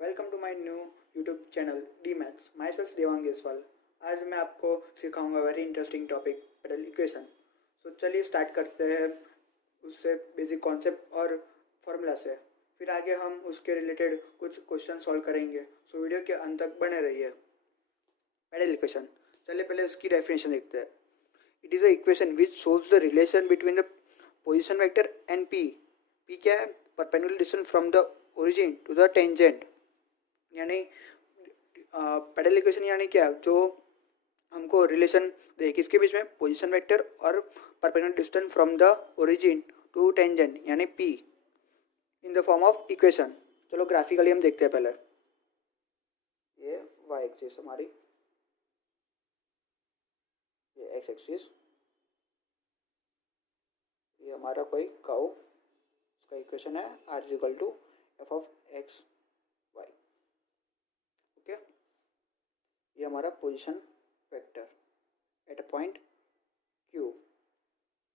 Welcome to my new YouTube channel D maths myself Devang Geswal. आज मैं आपको सिखाऊंगा very interesting topic pedal equation. So चलिए start करते हैं उससे बेसिक कॉन्सेप्ट और फॉर्मूला से, फिर आगे हम उसके रिलेटेड कुछ क्वेश्चन सॉल्व करेंगे। सो वीडियो के अंत तक बने रहिए। पेडल इक्वेशन, चलिए पहले उसकी डेफिनेशन देखते हैं। It is a equation which shows the relation between the position vector and P. P क्या है? Perpendicular distance from the origin to the tangent. यानी पेडल इक्वेशन यानी क्या, जो हमको रिलेशन दे किसके बीच में, पोजीशन वेक्टर और perpendicular distance from the origin to tangent यानी P in the form of equation. चलो ग्राफिकली हम देखते हैं पहले। ये वाई एक्सिस हमारी, ये एक्स एक्सिस, ये हमारा कोई कर्व, उसका इक्वेशन है R is equal to F of X Y. Okay, ये हमारा position vector at a point Q,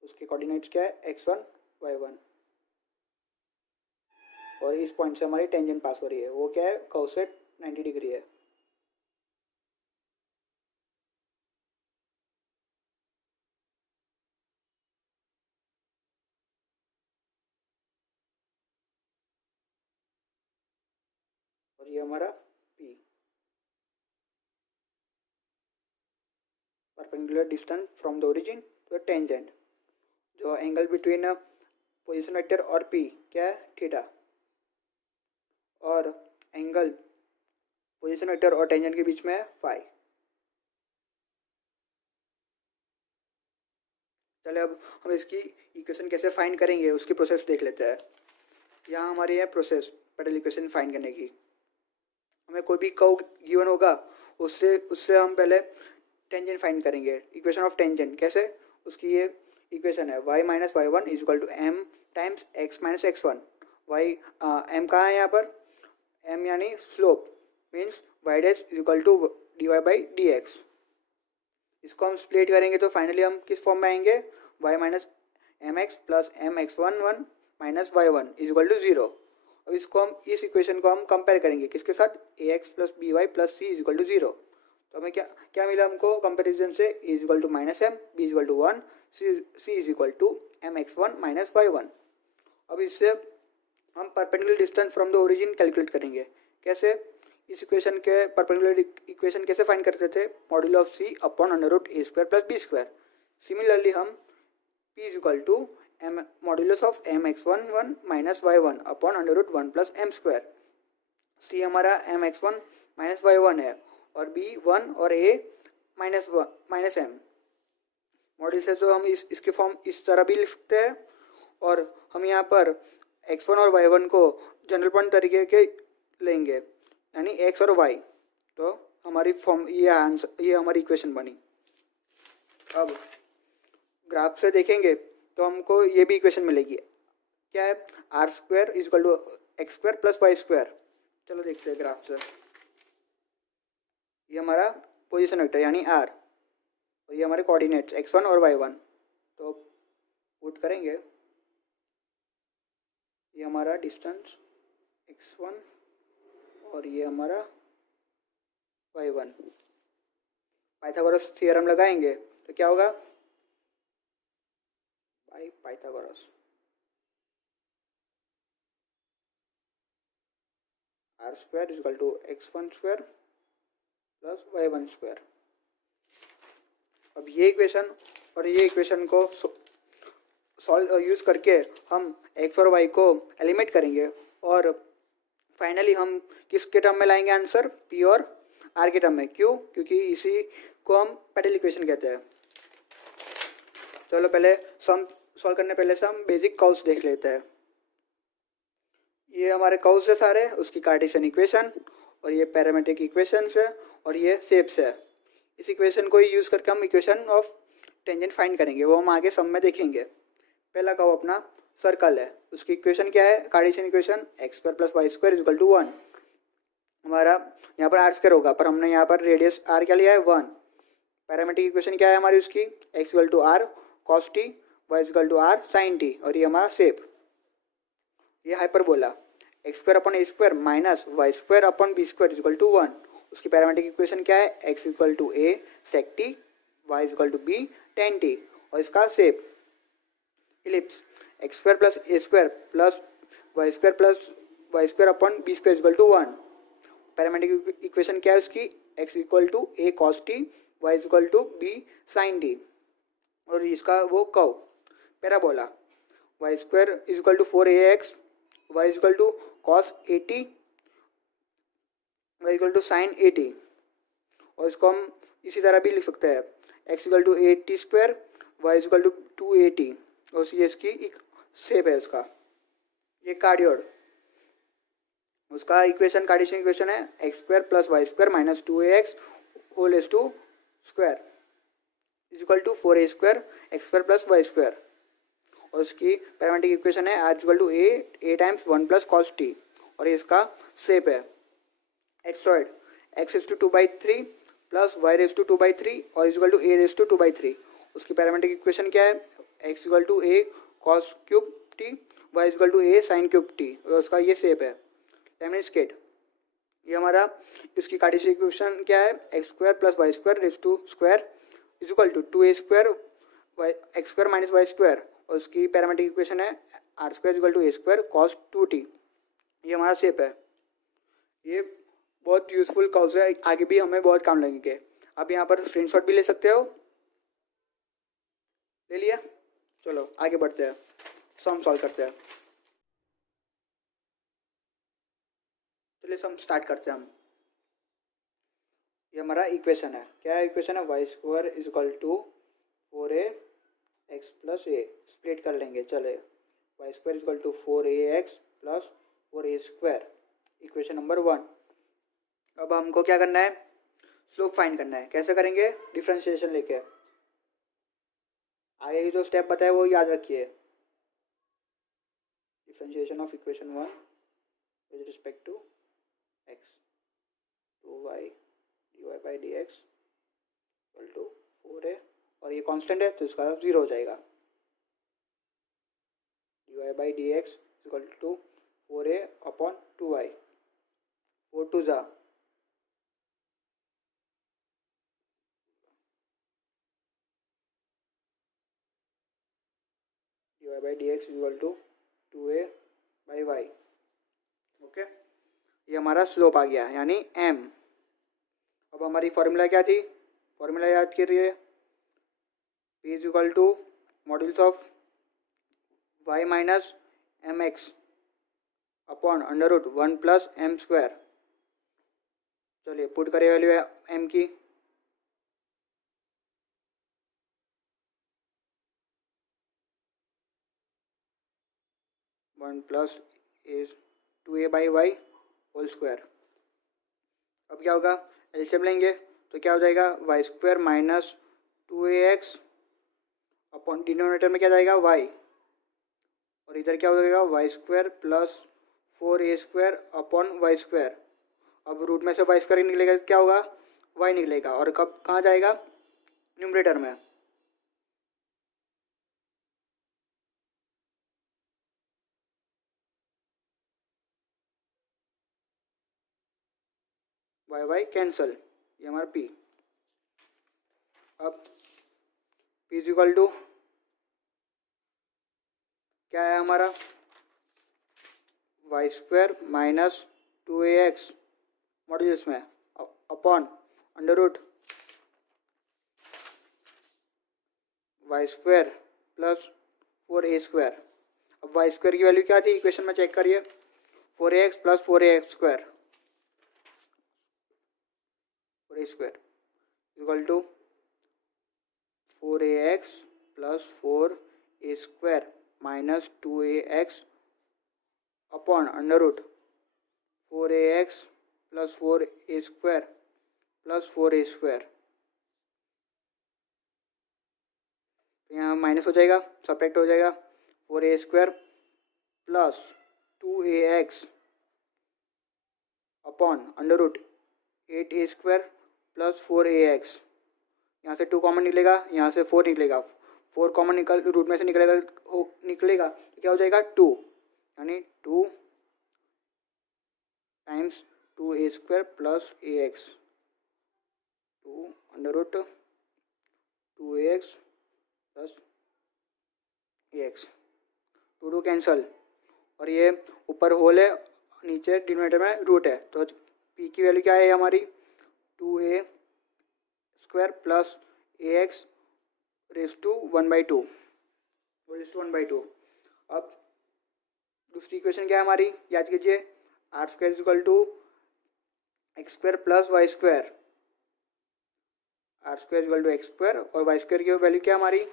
उसके कोऑर्डिनेट्स क्या है x1 y1, और इस पॉइंट से हमारी टेंजेंट पास हो रही है, वो क्या है, कर्व से 90 डिग्री है। और ये हमारा P, perpendicular distance from the origin to the tangent. जो एंगल बिटवीन पोजीशन वेक्टर और P क्या है, थीटा, और एंगल पोजीशन वेक्टर और टेंजेंट के बीच में है फाई। चले अब हम इसकी इक्वेशन कैसे फाइंड करेंगे उसकी प्रोसेस देख लेते हैं। यहाँ हमारी है प्रोसेस पेडल इक्वेशन फाइंड करने की। हमें कोई भी कर्व गिवन होगा, उससे उससे हम पहले टेंजेंट फाइंड करेंगे। इक्वेशन ऑफ टेंजेंट कैसे, उसकी ये इक्वेशन है y minus Y one is equal to M times x minus X one. Y M कहाँ है यहाँ पर, m यानी slope, means y dash is equal to D Y by D X. इसको हम स्प्लिट करेंगे तो फाइनली हम किस फॉर्म में आएंगे, y minus M X plus M X one one minus Y one is equal to zero. अब इसको हम, इस इक्वेशन को हम कंपेयर करेंगे किसके साथ, A X plus B Y plus C is equal to zero. तो हमें क्या क्या मिला हमको कंपेरिजन से, A is equal to minus M, B is equal to one, C is equal to M X one minus Y one. अब इससे हम perpendicular distance from the origin calculate करेंगे। कैसे, इस इक्वेशन के परपेंडिकुलर इक्वेशन कैसे find करते थे, module of C upon under root A square plus B square. Similarly हम P is equal to M modulus of M X one one minus Y one upon under root one plus M square. C हमारा M X one minus Y one है, और B one और ए minus M. Module है जो हम इसके form इस तरह भी लिख सकते हैं, और हम यहाँ पर एक्स वन और वाई वन को जनरल पॉइंट तरीके के लेंगे, यानी एक्स और वाई। तो हमारी फॉर्म ये आंसर, ये हमारी इक्वेशन बनी। अब ग्राफ से देखेंगे तो हमको ये भी इक्वेशन मिलेगी, क्या है, R square is equal to X square plus Y square. चलो देखते हैं ग्राफ से। ये हमारा पोजीशन वेक्टर यानी आर, और ये हमारे कोऑर्डिनेट्स एक्स वन और वाई वन। तो पुट करेंगे, ये हमारा डिस्टेंस एक्स वन और ये हमारा वाई वन। पाइथागोरस थ्योरम लगाएंगे तो क्या होगा, by Pythagoras R square is equal to X one square plus Y one square. अब ये इक्वेशन और ये इक्वेशन को सॉल्व यूज़ करके हम एक्स और वाई को एलिमिनेट करेंगे, और फाइनली हम किसके टर्म में लाएंगे आंसर, पी और आर के टर्म में। क्यों, क्योंकि इसी को हम पेडल इक्वेशन कहते हैं। चलो पहले सम सॉल्व करने पहले से हम बेसिक कर्व्स देख लेते हैं। ये हमारे कर्व्स है सारे, उसकी कार्टेशियन इक्वेशन, और ये पैरामीट्रिक इक्वेशंस है, और ये शेप्स है। इस इक्वेशन को यूज़ करके हम इक्वेशन ऑफ टेंजेंट फाइंड करेंगे, वो हम आगे सम में देखेंगे। पहला कर्व अपना सर्कल है, उसकी इक्वेशन क्या है, Cartesian equation X square plus Y square equal to one. हमारा यहाँ पर आर स्क्वायर होगा, पर हमने यहाँ पर रेडियस आर क्या लिया है, वन। पैरामीट्रिक इक्वेशन क्या है हमारी, उसकी X equal to R cos T, Y equal to R sine T, और ये हमारा शेप, ये hyperbola. X square upon A square minus Y square upon B square equal to 1। उसकी पैरामेट्रिक इक्वेशन क्या है, X equal to A sec T, Y equal to B tan T. और इसका shape ellipse, X square plus A square plus Y square upon B square equal to 1। Parametric equation क्या है उसकी, X equal to A cos T, Y equal to B sine T. और इसका वो curve parabola, Y square is equal to 4ax, Y is equal to cos A T, Y equal to sine A T. और इसको हम इसी तरह भी लिख सकते हैं, X equal to A T square, Y is equal to 2at। और ये इसकी एक शेप है उसका, ये कार्डियोड। उसका इक्वेशन कार्टेशियन इक्वेशन है X square plus Y square minus 2ax whole S to square is equal to 4a square X square plus Y square. और उसकी पैरामेट्रिक इक्वेशन है R equal to A times 1 plus cos T. और ये इसका shape है astroid, X raise to 2/3 plus Y raise to 2/3 और is equal to A raise to 2/3। उसकी parametric equation क्या है, X equal to A cos cube T, Y equal to A sine cube T. और उसका ये shape है lemniscate. ये हमारा इसकी कार्टेशियन इक्वेशन क्या है, X square plus Y square raise to square is equal to 2a square Y X square minus Y square. और उसकी पैरामेट्रिक इक्वेशन है R square equal to A square cos 2t। ये हमारा shape है। ये बहुत यूजफुल कर्व्स है, आगे भी हमें बहुत काम लगेंगे। आप यहाँ पर स्क्रीनशॉट भी ले सकते हो। ले लिया, चलो आगे बढ़ते हैं, सम सॉल्व करते हैं। चलिए सम स्टार्ट करते हैं हम। ये हमारा इक्वेशन है, क्या इक्वेशन है, Y square is equal to 4ax plus A. Split कर लेंगे, चले Y square is equal to 4ax plus 4a square, equation number 1। अब हमको क्या करना है, स्लोप फाइंड करना है। कैसे करेंगे, डिफरेंशिएशन लेके। आगे की जो स्टेप बताए वो याद रखिए। Differentiation of equation 1 with respect to x, 2y dy by D X equal to 4a। और ये कांस्टेंट है तो इसका 0 हो जाएगा। dy by D X equal to 4a upon 2y, 4 2 जा, dy by D X equal to 2a by Y. Okay, ये हमारा स्लोप आ गया यानी m। अब हमारी फॉर्मूला क्या थी, फॉर्मूला याद करिए, p is equal to modulus of y minus M X upon under root 1 plus M square. चलिए पुट करिए वैल्यू है m की, one plus is 2a by Y whole square. अब क्या होगा, एलसीएम लेंगे तो क्या हो जाएगा, Y square minus 2ax upon denominator में क्या जाएगा y, और इधर क्या हो जाएगा Y square plus 4a square upon Y square. अब रूट में से वाई स्क्वायर निकलेगा, क्या होगा y निकलेगा, और कब कहाँ जाएगा, न्यूमरेटर में। वाई वाई कैंसल, ये हमारा p। अब p इज इक्वल टू क्या है हमारा, Y square minus 2ax modulus में upon under root Y square plus 4a square. अब वाई स्क्वायर की वैल्यू क्या थी, इक्वेशन में चेक करिए, 4ax plus 4ax square, 4a square equal to 4ax plus 4a square minus 2ax upon under root 4ax plus 4a square plus 4a square. यहाँ minus हो जाएगा, सब्ट्रैक्ट हो जाएगा, 4a square plus 2ax upon under root 8a square plus 4ax। यहाँ से 2 common निकलेगा, यहाँ से 4 निकलेगा, 4 कॉमन निकल रूट में से निकलेगा तो क्या हो जाएगा 2, यानी 2 times 2a² plus ax, 2√2ax plus ax, 2 cancel, और ये ऊपर होल है, नीचे डिनोमिनेटर में रूट है, तो p की वैल्यू क्या है हमारी 2a² plus ax raise to 1/2, अब दूसरी इक्वेशन क्या है हमारी, याद कीजिए, r² equal to x² plus y², r² equal to x² और y² की वैल्यू क्या हमारी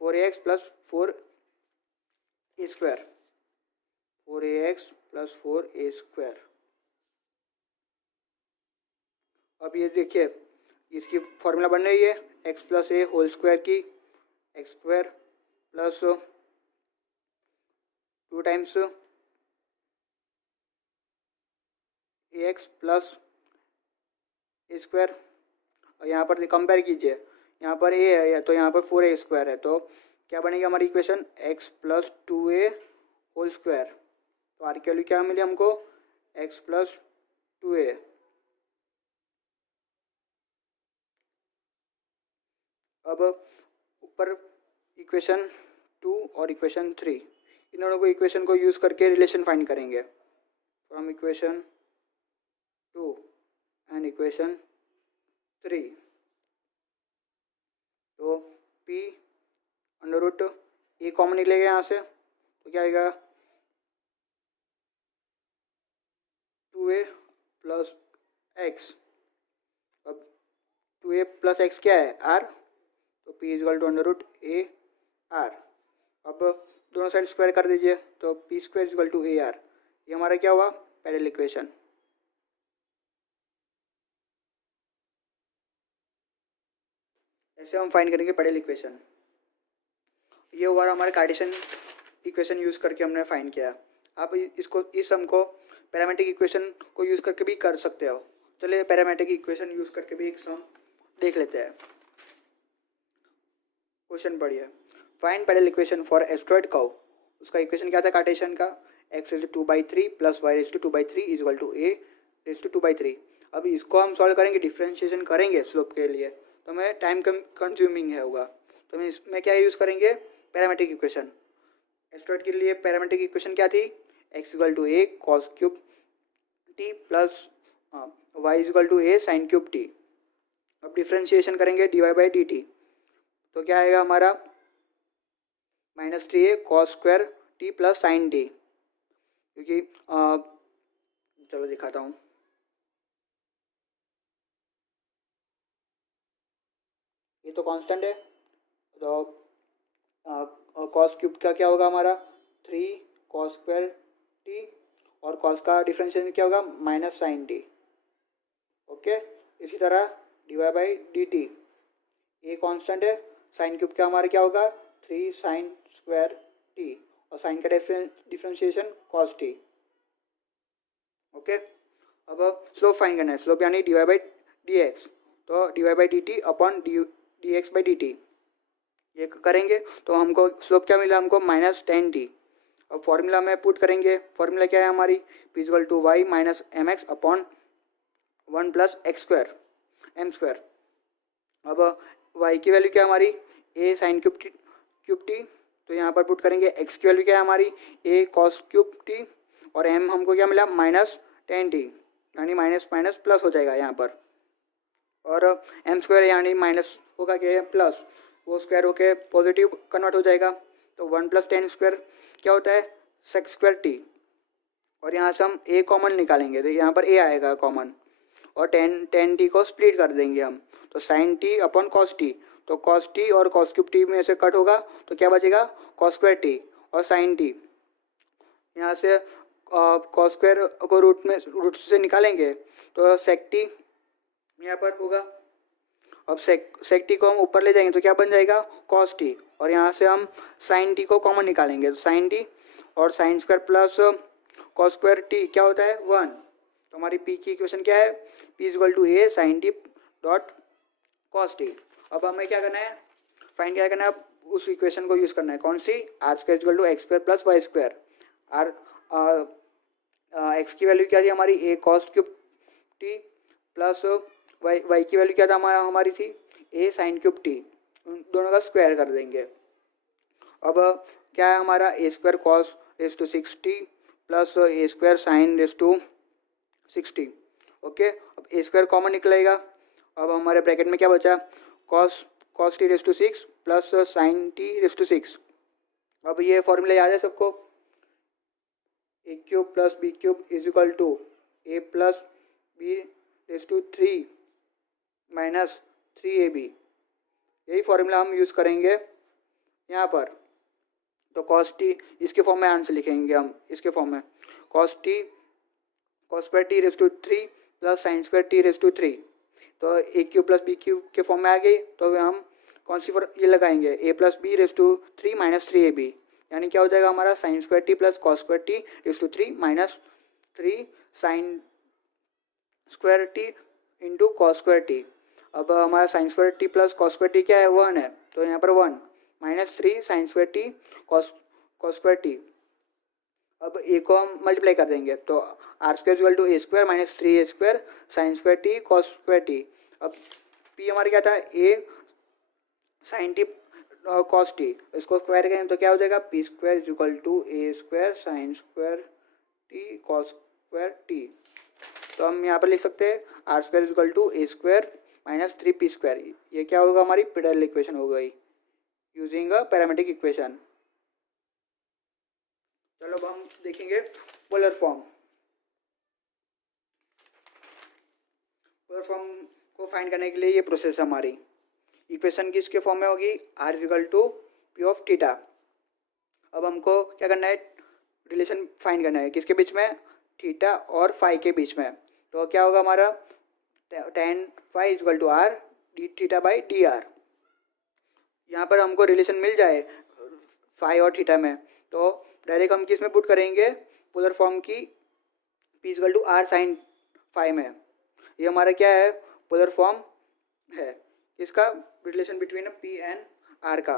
4ax plus 4a², 4ax plus 4a²। अब ये देखिए इसकी फॉर्मूला बन रही है x प्लस ए होल स्क्वायर की, x² plus 2 times ax plus a², और यहाँ पर कंपेयर कीजिए, यहाँ पर a है तो यहाँ पर 4a² है, तो क्या बनेगी हमारी equation x plus 2a whole square, तो आर की वैल्यू क्या मिली हमको x प्लस 2a। अब ऊपर इक्वेशन 2 और इक्वेशन 3, इन दोनों को इक्वेशन को यूज़ करके रिलेशन फाइंड करेंगे फ्रॉम इक्वेशन 2 एंड इक्वेशन 3। तो p √a कॉमन निकलेगा यहाँ से, तो क्या आएगा 2a प्लस x, अब 2a प्लस x क्या है r, तो p is equal to √a r। अब दोनों साइड स्क्वायर कर दीजिए, तो p² is equal to ar, ये हमारा क्या हुआ पैरेलल इक्वेशन। ऐसे हम फाइंड करेंगे पैरेलल इक्वेशन। ये हुआ हमारे कार्टेशियन इक्वेशन यूज़ करके हमने फाइंड किया। आप इसको इस सम को पैरामेट्रिक इक्वेशन को यूज़ करके भी कर सकते हो। चलिए पैरामेट्रिक इक्वेशन यूज़ करके भी एक सम देख लेते हैं। क्वेश्चन पढ़िए, find parallel equation for astroid curve. उसका इक्वेशन क्या था कार्टेशियन का, x raise to 2/3 plus y raise to 2/3 is equal to a raise to 2/3। अब इसको हम सॉल्व करेंगे, डिफ्रेंशिएशन करेंगे स्लोप के लिए, तो हमें टाइम कंज्यूमिंग है होगा, तो हम इसमें क्या यूज़ करेंगे पैरामेट्रिक इक्वेशन। एस्ट्रॉयड के लिए पैरामेट्रिक इक्वेशन क्या थी, x equal to a cos cube t plus y equal to a sin cube t। अब डिफ्रेंशिएशन करेंगे dy/dt, तो क्या आएगा हमारा -3a cos square t plus sine t, क्योंकि चलो दिखाता हूँ, ये तो कांस्टेंट है, तो cos क्यूब का क्या होगा हमारा 3 cos स्क्वायर t, और cos का डिफरेंशिएशन क्या होगा माइनस साइन t। ओके, इसी तरह dy/dt, ये कांस्टेंट है, साइन क्यूब का हमारा क्या होगा 3 साइन स्क्वायर t, और साइन का डिफरेंशिएशन cos t। ओके, अब स्लोप फाइंड करना है, स्लोप यानी dy/dx, तो dy/dt अपॉन dx/dt ये करेंगे तो हमको स्लोप क्या मिला, हमको -10t। अब फॉर्मूला में पुट करेंगे, फॉर्मूला क्या है हमारी p equal to y minus mx upon 1 plus x² m²। अब y की वैल्यू क्या है हमारी a साइन क्यूब t, तो यहाँ पर पुट करेंगे, x की वैल्यू क्या है हमारी a cos क्यूब t, और m हमको क्या मिला -10t, यानी माइनस माइनस प्लस हो जाएगा यहाँ पर, और m² यानी माइनस होगा क्या प्लस, वो स्क्वायर होके पॉजिटिव कन्वर्ट हो जाएगा, तो 1 + 10² क्या होता है sec² t, और यहाँ से हम a कॉमन निकालेंगे, तो यहाँ पर a आएगा कॉमन, और 10t को स्प्लिट कर देंगे हम, तो sin t upon cos t, तो cos t और cos क्यूब t में से कट होगा, तो क्या बचेगा cos² t और sin t। यहाँ से cos² को रूट से निकालेंगे, तो sec t यहाँ पर होगा। अब sec t को हम ऊपर ले जाएंगे तो क्या बन जाएगा cos t, और यहाँ से हम sin t को कॉमन निकालेंगे, तो sin t और sin square plus cos square t क्या होता है 1। तो हमारी p की इक्वेशन क्या है, p equal to a sin t dot cos t। अब हमें क्या करना है, फाइंड क्या करना है, उस इक्वेशन को यूज़ करना है, कौन सी r² equal to x² plus y²। X की वैल्यू क्या थी हमारी, A cos cube T, plus Y की वैल्यू क्या था हमारी थी, ए साइन क्यूब टी। उन दोनों का स्क्वायर कर देंगे। अब क्या है हमारा, A square cos raise to 6t plus A square sine raise to 6t। Okay, अब ए स्क्वायर कॉमन निकलेगा। अब हमारे ब्रैकेट में क्या बचा, cos cos T raise to 6 plus sine T raise to 6। अब ये फॉर्मूला याद है सबको, A cube plus B cube is equal to A plus B raise to 3 minus 3ab। यही फॉर्मूला हम यूज़ करेंगे यहाँ पर। तो कॉस टी इसके फॉर्म में आंसर लिखेंगे हम, इसके फॉर्म में cos square T raise to 3 plus sine square T raise to 3। तो A cube plus B cube के फॉर्म में आ गई, तो हम कौन सी ये लगाएंगे, A plus B raise to 3 minus 3ab, यानी क्या हो जाएगा हमारा sine square T plus cos square T raise to 3 minus 3 sine square T into cos square T. अब हमारा sine square T plus cos square T क्या है, 1 है, तो यहाँ पर 1 minus 3 sine square T cos square T. अब A को हम मल्टीप्लाई कर देंगे, तो R square equal to A square minus 3a square sine square T cos square T. अब पी हमारा क्या था, A sine T cos T, इसको स्क्वायर करें तो क्या हो जाएगा, P square is equal to A square sine square T cos square T. तो हम यहाँ पर लिख सकते हैं R square is equal to A square minus 3p square. ये क्या होगा, हमारी पेडल इक्वेशन हो गई यूजिंग अ पैरामेट्रिक इक्वेशन। चलो अब हम देखेंगे पोलर फॉर्म। पोलर फॉर्म को फाइंड करने के लिए ये प्रोसेस हमारी इक्वेशन किसके फॉर्म में होगी, R equal to P of theta. अब हमको क्या करना है, रिलेशन फाइंड करना है किसके बीच में, थीटा और फाई के बीच में। तो क्या होगा हमारा tan phi equal to R D theta by D R. यहाँ पर हमको रिलेशन मिल जाए फाई और थीटा में, तो डायरेक्ट हम किस में पुट करेंगे, पोलर फॉर्म की P equal to R sine phi में। ये हमारा क्या है, पोलर फॉर्म है इसका, relation between P and R का।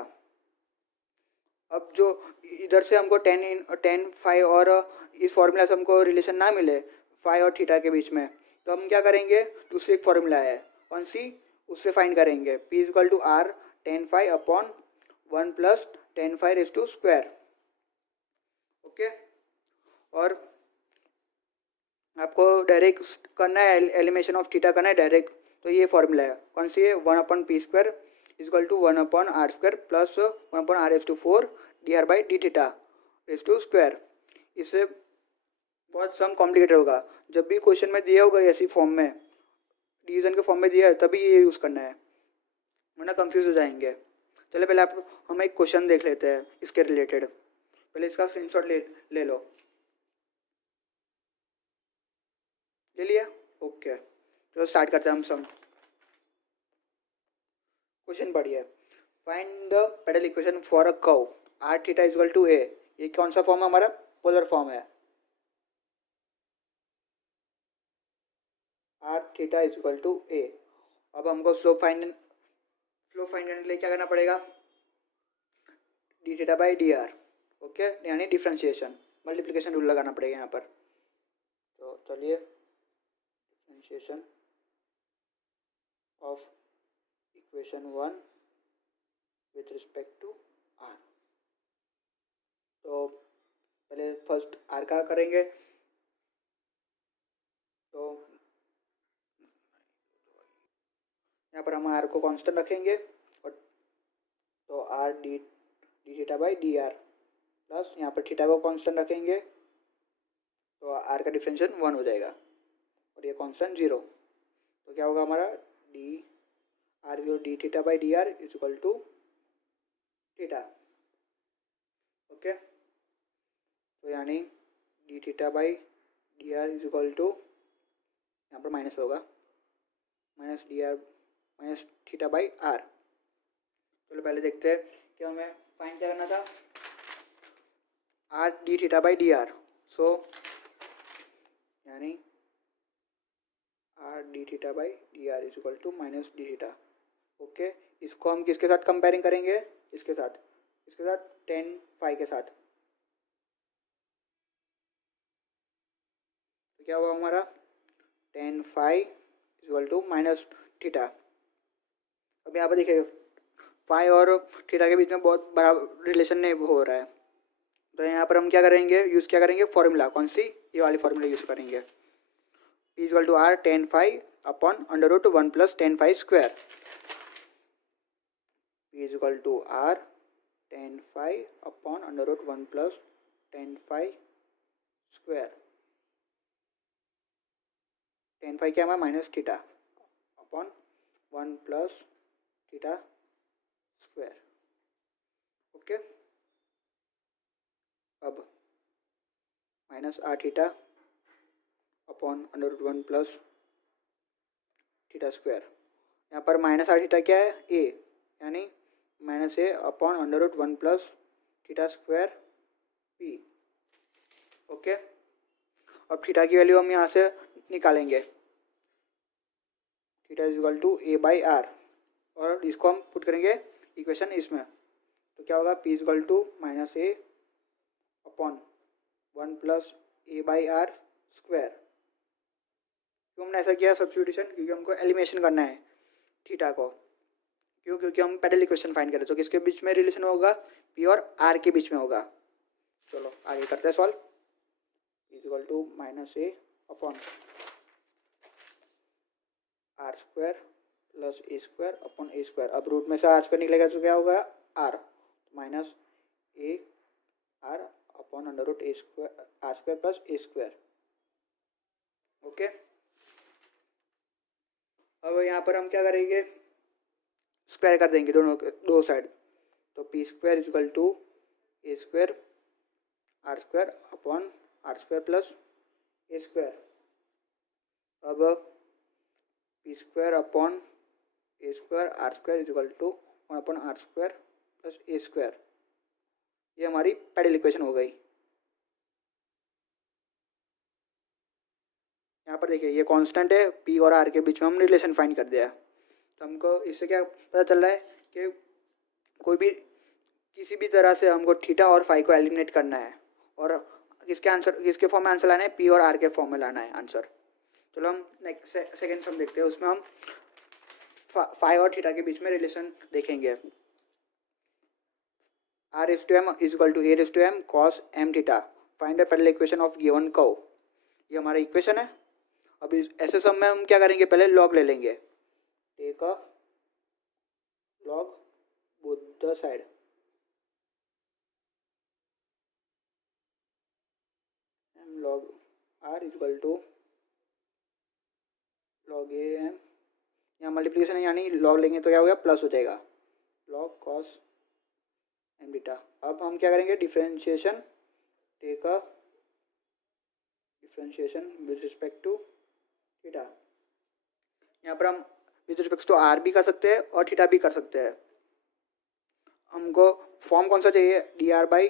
अब जो इधर से हमको टेन फाई और इस फॉर्मूला से हमको रिलेशन ना मिले फाई और थीटा के बीच में, तो हम क्या करेंगे, दूसरी एक फॉर्मूला है कौन सी, उससे फाइंड करेंगे P equal to R tan phi upon 1 plus tan phi raise to square. Okay, और आपको डायरेक्ट करना है एलिमिनेशन ऑफ थीटा करना है डायरेक्ट, तो ये फॉर्मूला है कौन सी है, 1 upon P square equal to 1 upon R square plus 1 upon R raise to 4 D R by D theta raise to square. इससे बहुत सम कॉम्प्लिकेटेड होगा, जब भी क्वेश्चन में दिया होगा ऐसी फॉर्म में, डिवीजन के फॉर्म में दिया है तभी ये यूज़ करना है, वरना कंफ्यूज हो जाएंगे। चलो पहले हम एक क्वेश्चन देख लेते हैं इसके रिलेटेड, पहले इसका स्क्रीनशॉट ले लो, ले लिया, ओके। तो स्टार्ट करते हैं हम सम। क्वेश्चन पढ़िए, find the pedal equation for a curve R theta equal to A. ये कौन सा फॉर्म है हमारा, पोलर फॉर्म है, R theta equal to A. अब हमको स्लोप फाइंड करने के लिए क्या करना पड़ेगा, D theta by D R, okay, यानी डिफ्रेंशिएशन, मल्टीप्लिकेशन रूल लगाना पड़ेगा यहाँ पर। तो चलिए, differentiation of equation 1 with respect to R. तो पहले फर्स्ट आर का करेंगे, तो यहाँ पर हम आर को कांस्टेंट रखेंगे, और तो are D theta by D are plus यहाँ पर थीटा को कांस्टेंट रखेंगे, तो आर का डिफरेंशिएशन 1 हो जाएगा और ये कांस्टेंट 0। तो क्या होगा हमारा, D R D theta by D R is equal to theta, okay. तो यानी D theta by D R is equal to, यहाँ पर माइनस होगा, minus D R minus theta by R. चलो पहले देखते हैं कि हमें फाइंड क्या करना था, R D theta by D R. So यानी R D theta by D R is equal to minus D theta, okay. इसको हम किसके साथ कंपेयरिंग करेंगे, इसके साथ टेन फाई के साथ, तो क्या हुआ हमारा tan phi equal to minus theta. अब यहाँ पर देखिए फाई और थीटा के बीच में बहुत बड़ा रिलेशन नहीं हो रहा है, तो यहाँ पर हम क्या करेंगे, यूज़ क्या करेंगे, फॉर्मूला कौन सी, ये वाली फॉर्मूला यूज़ करेंगे। P equal to R tan phi upon under root 1 plus tan phi square. P equal to R tan phi upon under root 1 plus tan phi square. tan phi क्या है minus theta upon 1 plus theta square. Okay, अब minus R theta upon under root 1 plus theta square. यहाँ पर minus R theta क्या है, A, यानी minus A upon under root 1 plus theta square P. Okay, अब theta की value हम यहाँ से निकालेंगे, theta is equal to A by R, और इसको हम पुट करेंगे इक्वेशन इसमें, तो क्या होगा, P is equal to minus A upon 1 plus A by R square. क्यों हमने ऐसा किया सब्स्टिट्यूशन, क्योंकि हमको एलिमिनेशन करना है थीटा को। क्यों, क्योंकि हम पैरेलल इक्वेशन फाइंड करें, तो किसके बीच में रिलेशन होगा, पी और आर के बीच में होगा। चलो आगे करते हैं solve. Is equal to minus A upon R square plus A square upon A square. अब रूट में से आर स्क्वायर निकलेगा तो क्या होगा, R, minus A R upon under root A square, R square plus A square. Okay, अब यहाँ पर हम क्या करेंगे, स्क्वायर कर देंगे दोनों दो साइड, तो P square is equal to A square R square upon R square plus A square. अब P square upon A square R square is equal to 1 upon R square plus A square. ये हमारी parallel equation हो गई। यहाँ पर देखिए ये constant है, पी और आर के बीच में हमने रिलेशन फाइंड कर दिया। तो हमको इससे क्या पता चल रहा है कि कोई भी किसी भी तरह से हमको थीटा और फाई को एलिमिनेट करना है, और किसके फॉर्म में आंसर लाना है, पी और आर के फॉर्म में लाना है आंसर। चलो हम नेक्स्ट सेकेंड सम देखते हैं, उसमें हम फाई और थीटा के बीच में रिलेशन देखेंगे। R is to M is equal to A is to M cos M theta, find the parallel equation of given curve. ये हमारा इक्वेशन है। अब इस ऐसे सम में हम क्या करेंगे, पहले लॉग ले लेंगे, take a log both the side, log R is equal to log A M, यहाँ मल्टीप्लिकेशन है यानी लॉग लेंगे तो क्या हो गया, प्लस हो जाएगा, लॉग कॉस एम थीटा। अब हम क्या करेंगे, differentiation, take a differentiation with respect to theta. यहाँ पर हम विद रिस्पेक्ट टू आर भी कर सकते हैं और थीटा भी कर सकते हैं। हमको फॉर्म कौन सा चाहिए, D R by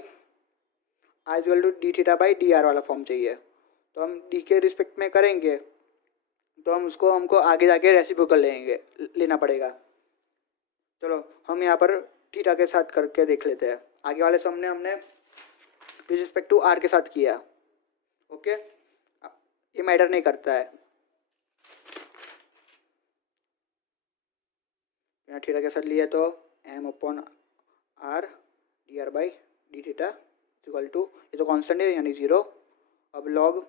R equal to D theta by D R वाला फॉर्म चाहिए। तो हम डी के रिस्पेक्ट में करेंगे तो हम उसको हमको आगे जाके रेसिप्रोकल लेना पड़ेगा। चलो हम यहाँ पर थीटा के साथ करके देख लेते हैं। आगे वाले सम ने हमने विद रिस्पेक्ट टू आर के साथ किया। ओके, ये मैटर नहीं करता है। यहाँ थीटा के साथ लिया तो M upon R D R by D theta equal to, ये तो कांस्टेंट है यानी 0। अब लॉग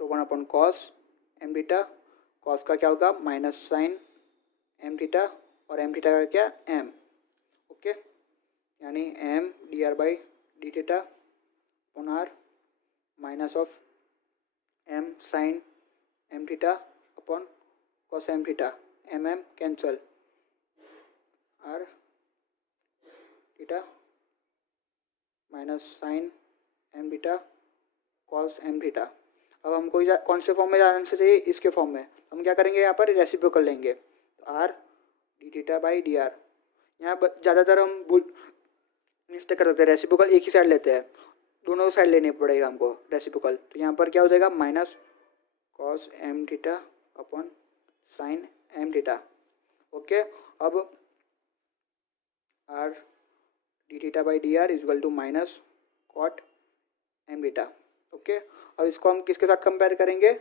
तो 1 upon cos M theta, cos का क्या होगा माइनस साइन एम थीटा, और एम थीटा का क्या एम। ओके, यानी M D R by D theta upon R minus of M sine M theta upon cos M theta, M M cancel, R theta minus sine M theta cos M theta. अब हमको कौन से form में जाना चाहिए, इसके form में। हम क्या करेंगे, यहाँ पर रेसिप्रोकल लेंगे, तो are D theta by D R. यहाँ ज़्यादातर हम मिस्टेक कर सकते हैं, रेसिप्रोकल एक ही साइड लेते हैं, दोनों साइड लेने पड़ेगा हमको रेसिप्रोकल। तो यहाँ पर क्या हो जाएगा, minus cos M theta upon sine M theta. Okay, अब R D theta by D R is equal to minus cot M theta. Okay, अब इसको हम किसके साथ कंपेयर करेंगे,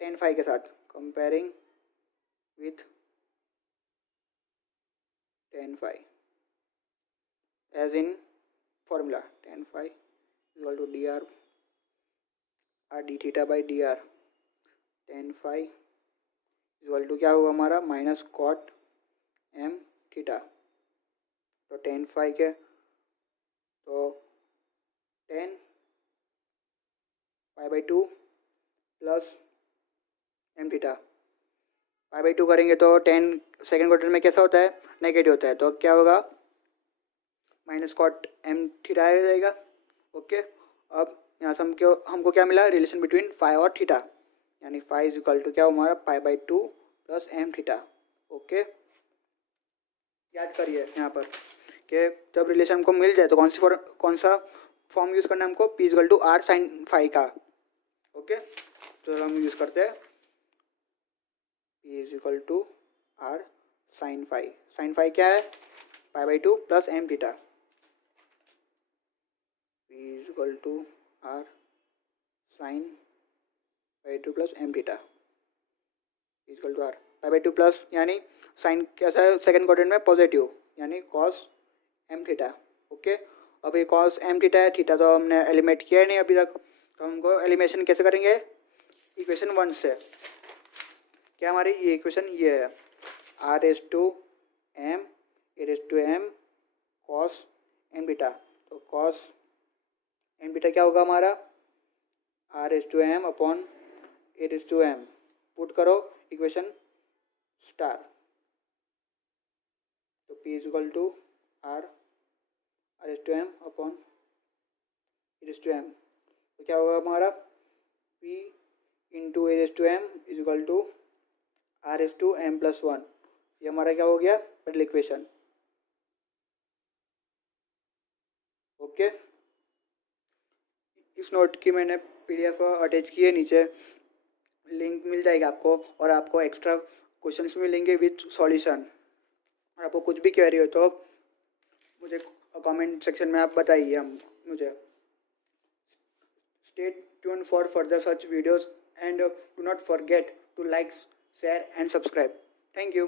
10 फाई के साथ, comparing with 10 phi as in formula 10 phi equal to D R D theta by D R, 10 phi equal to क्या होगा हमारा माइनस कॉट एम थीटा। तो 10 फाई के तो 10 pi by 2 plus M theta, pi by 2 करेंगे तो 10 second quarter में कैसा होता है, नेगेटिव होता है, तो क्या होगा माइनस कॉट एम थीटा आ जाएगा। ओके, अब यहाँ से हमको क्या मिला, रिलेशन बिटवीन फाई और थीटा, यानी फाई इज इक्वल टू क्या हमारा pi by 2 plus M theta. Okay, याद करिए यहाँ पर कि जब रिलेशन हमको मिल जाए तो कौन सा फॉर्म यूज़ करना है हमको, P equal to R sine phi का। ओके, तो हम यूज़ करते हैं P is equal to R sine phi. Sine phi क्या है, pi by 2 plus M theta, P is equal to R sine pi 2 plus M theta equal to R pi by 2 plus, यानी sine कैसा है second quadrant में positive, यानी cos M theta. Okay, अब ये cos M theta है, theta तो हमने एलिमिनेट किया ही नहीं अभी तक, तो हमको एलिमिनेशन कैसे करेंगे, इक्वेशन 1 से। क्या हमारी ये इक्वेशन ये है, R raise to M A raise to M cos M theta, तो कॉस एम थीटा क्या होगा हमारा R raise to M upon A raise to M, put करो इक्वेशन स्टार, तो P is equal to R S to M upon S to M, तो क्या होगा हमारा P into S to M is equal to R S to M plus 1, ये हमारा क्या हो गया पहली इक्वेशन। ओके, इस नोट की मैंने पीडीएफ अटैच की है, नीचे लिंक मिल जाएगा आपको, और आपको एक्स्ट्रा क्वेश्चंस मिलेंगे विथ सॉल्यूशन। और आपको कुछ भी क्वेरी हो तो मुझे कमेंट सेक्शन में आप बताइए मुझे। Stay tune for further such videos and do not forget to like, share and subscribe. Thank you.